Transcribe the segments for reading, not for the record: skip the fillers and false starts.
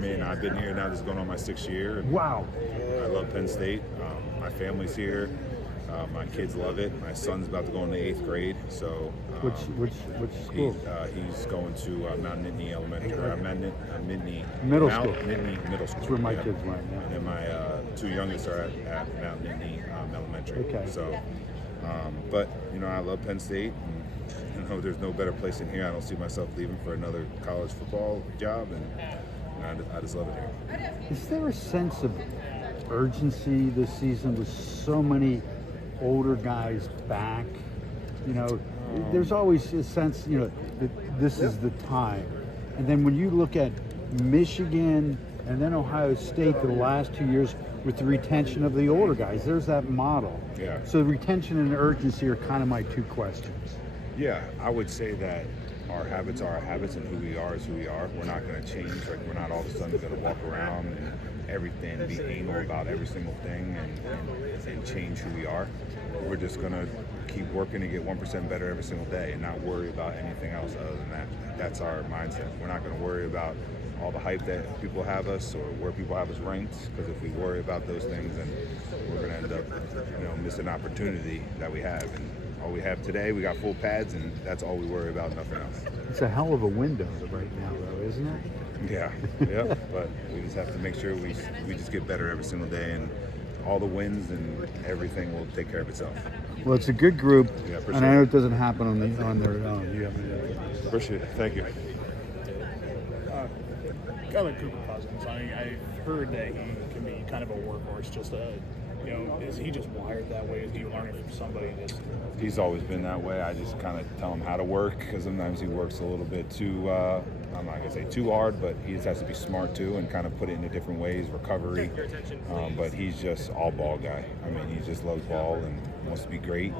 mean, I've been here now. This is going on my 6th year. Wow. I love Penn State. My family's here. My kids love it. My son's about to go into 8th grade. So Which school? He's going to Mount Nittany Elementary, Nittany Middle Mount school. Nittany Middle School. That's where my kids went. Yeah. And then my 2 youngest are at Mount Nittany Elementary. Okay. So, but I love Penn State. And, there's no better place in here. I don't see myself leaving for another college football job, and I just love it here. Is there a sense of urgency this season with so many older guys back? There's always a sense, that this is the time. And then when you look at Michigan and then Ohio State the last 2 years with the retention of the older guys, there's that model. Yeah. So retention and urgency are kind of my 2 questions. Yeah, I would say that our habits are our habits, and who we are is who we are. We're not going to change. Like, we're not all of a sudden going to walk around and everything, be anal about every single thing and change who we are. We're just going to keep working to get 1% better every single day and not worry about anything else other than that. That's our mindset. We're not going to worry about all the hype that people have us or where people have us ranked, because if we worry about those things, then we're going to end up missing opportunity that we have. And all we have today, we got full pads, and that's all we worry about, nothing else. It's a hell of a window right now, though, isn't it? Yeah, but we just have to make sure we just get better every single day, and all the wins and everything will take care of itself. Well, it's a good group, Yeah, and I know it doesn't happen on their own. You have Appreciate it. Thank you. Kind of Cooper Cousins. I've heard that he can be kind of a workhorse. Just is he just wired that way? Is he learning from somebody? He's always been that way. I just kind of tell him how to work, because sometimes he works a little bit too, I'm not going to say too hard, but he just has to be smart too and kind of put it into different ways, recovery. But he's just all ball guy. I mean, he just loves ball and wants to be great,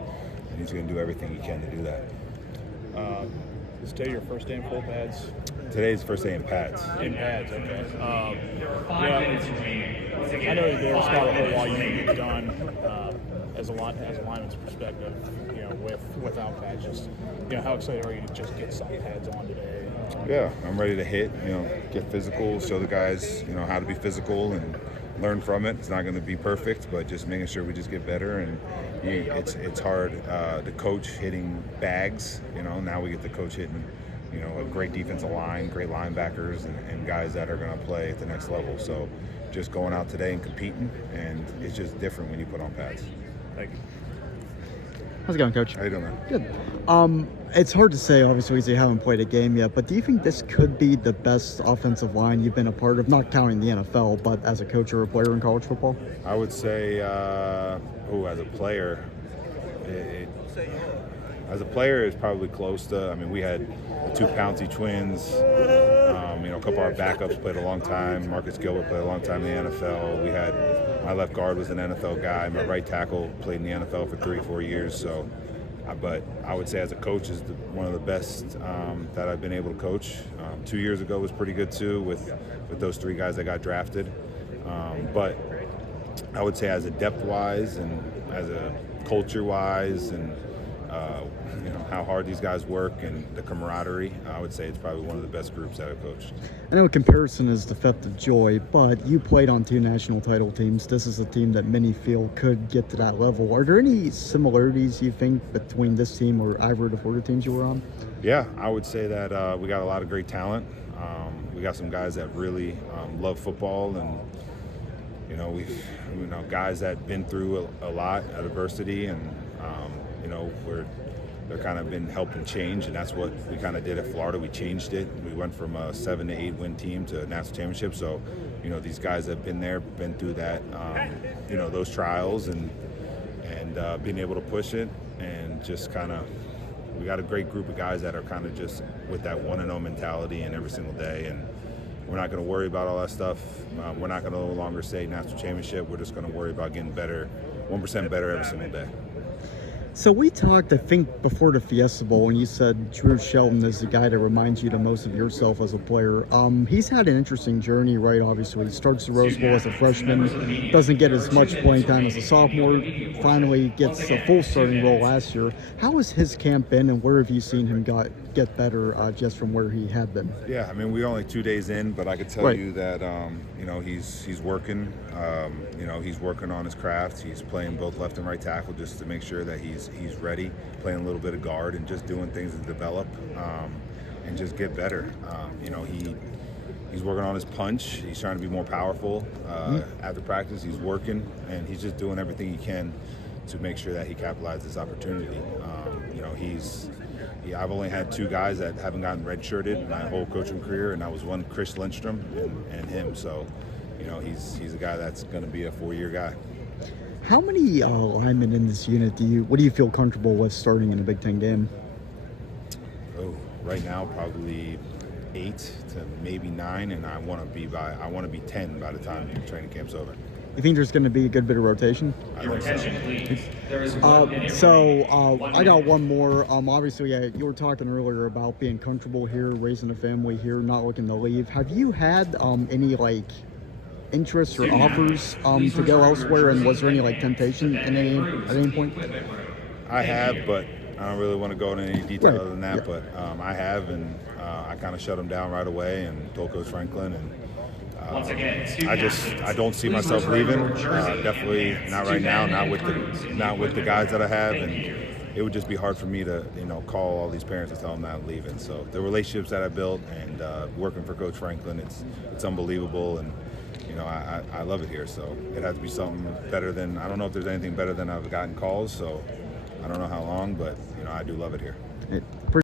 and he's going to do everything he can to do that. Is today your first day in full pads? Today's first day in pads. In pads, okay. I know there's not a whole lot you can get done as a lineman's perspective, without pads. Just, how excited are you to just get some pads on today? Yeah, I'm ready to hit, get physical, show the guys, how to be physical and learn from it. It's not going to be perfect, but just making sure we just get better. And it's hard to coach hitting bags. Now we get to coach hitting, a great defensive line, great linebackers, and guys that are going to play at the next level. So just going out today and competing, and it's just different when you put on pads. Thank you. How's it going, Coach? How you doing, man? Good. It's hard to say, obviously, because you haven't played a game yet, but do you think this could be the best offensive line you've been a part of, not counting the NFL, but as a coach or a player in college football? I would say, as a player, it's probably close to, we had the 2 Pouncey twins, a couple of our backups played a long time. Marcus Gilbert played a long time in the NFL. We had, my left guard was an NFL guy. My right tackle played in the NFL for 3 or 4 years. So, but I would say as a coach is one of the best that I've been able to coach. 2 years ago was pretty good too with those 3 guys that got drafted. But I would say as a depth-wise and as a culture-wise and how hard these guys work and the camaraderie, I would say it's probably one of the best groups that I've coached. I know comparison is the theft of joy, but you played on 2 national title teams. This is a team that many feel could get to that level. Are there any similarities you think between this team or either of the 4 teams you were on? Yeah, I would say that we got a lot of great talent. We got some guys that really love football, and we've guys that been through a lot of adversity, and they're kind of been helping change, and that's what we kind of did at Florida. We changed it. We went from a 7 to 8 win team to a national championship. So, these guys have been there, been through that, those trials, and being able to push it, and just kind of, we got a great group of guys that are kind of just with that 1-0 mentality and every single day, and we're not going to worry about all that stuff. We're not going to no longer say national championship. We're just going to worry about getting better, 1% better every single day. So we talked, I think, before the Fiesta Bowl, and you said Drew Shelton is the guy that reminds you the most of yourself as a player. He's had an interesting journey, right? Obviously, he starts the Rose Bowl as a freshman, doesn't get as much playing time as a sophomore, finally gets a full starting role last year. How has his camp been, and where have you seen him get better just from where he had been? Yeah, I mean, we're only 2 days in, but I could tell Right. you that he's working. He's working on his craft. He's playing both left and right tackle just to make sure that he's ready. Playing a little bit of guard and just doing things to develop and just get better. He's working on his punch. He's trying to be more powerful. After practice, he's working and he's just doing everything he can to make sure that he capitalizes this opportunity. I've only had 2 guys that haven't gotten redshirted my whole coaching career, and that was one Chris Lindstrom and him. So, he's a guy that's going to be a 4-year guy. How many linemen in this unit what do you feel comfortable with starting in a Big Ten game? Oh, right now probably 8 to maybe 9, and I want to be 10 by the time training camp's over. You think there's going to be a good bit of rotation? I think so. I got one more. Obviously, you were talking earlier about being comfortable here, raising a family here, not looking to leave. Have you had any interests or offers to go elsewhere, and was there any temptation at any point? I have, but I don't really want to go into any detail Right. other than that. Yeah. But I have, and I kind of shut them down right away and told Coach Franklin. And I don't see myself leaving. Definitely not right now. Not with the guys that I have, and it would just be hard for me to call all these parents and tell them that I'm leaving. So the relationships that I built and working for Coach Franklin, it's unbelievable, and I love it here. So it has to be something better than, I don't know if there's anything better than I've gotten calls. So I don't know how long, but I do love it here.